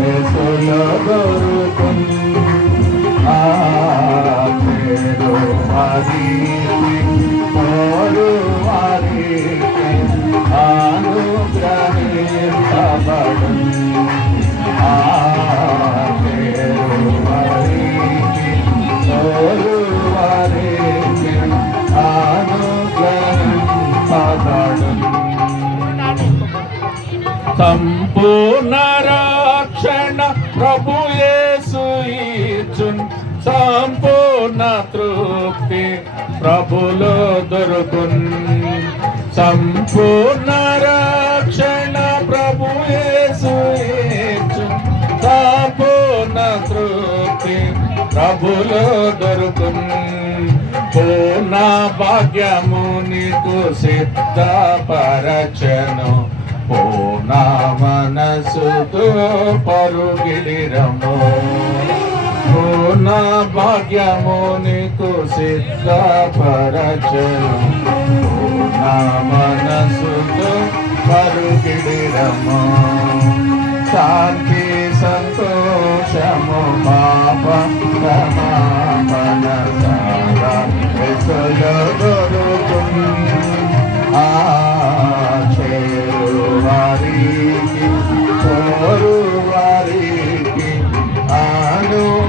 యేసులో దొరుకును చేరు వారికి కోరు వారికి అనుగ్రహించబడును చేరు వారికి కోరు వారికి అనుగ్రహించబడును సంపూర్ణ రక్షణ ప్రభు యేసు ఇచ్చున్ సంపూర్ణ తృప్తి ప్రభులో దొరుకున్ సంపూర్ణ రక్షణ ప్రభు యేసు ఇచ్చున్ సంపూర్ణ తృప్తి ప్రభులో దొరుకున్ పూర్ణ భాగ్యము నీకు సిద్ధపరచను పూర్ణ మనసుతో పరుగిడిరము పూర్ణ భాగ్యము నీకు సిద్ధపరచను పూర్ణ మనసుతో పరుగిడిరము శాంతి సంతోషము పాప క్షమాపణ సారా యేసులో దొరుకును చేరు వారికి కోరు వారికి అనుగ్రహింపబడును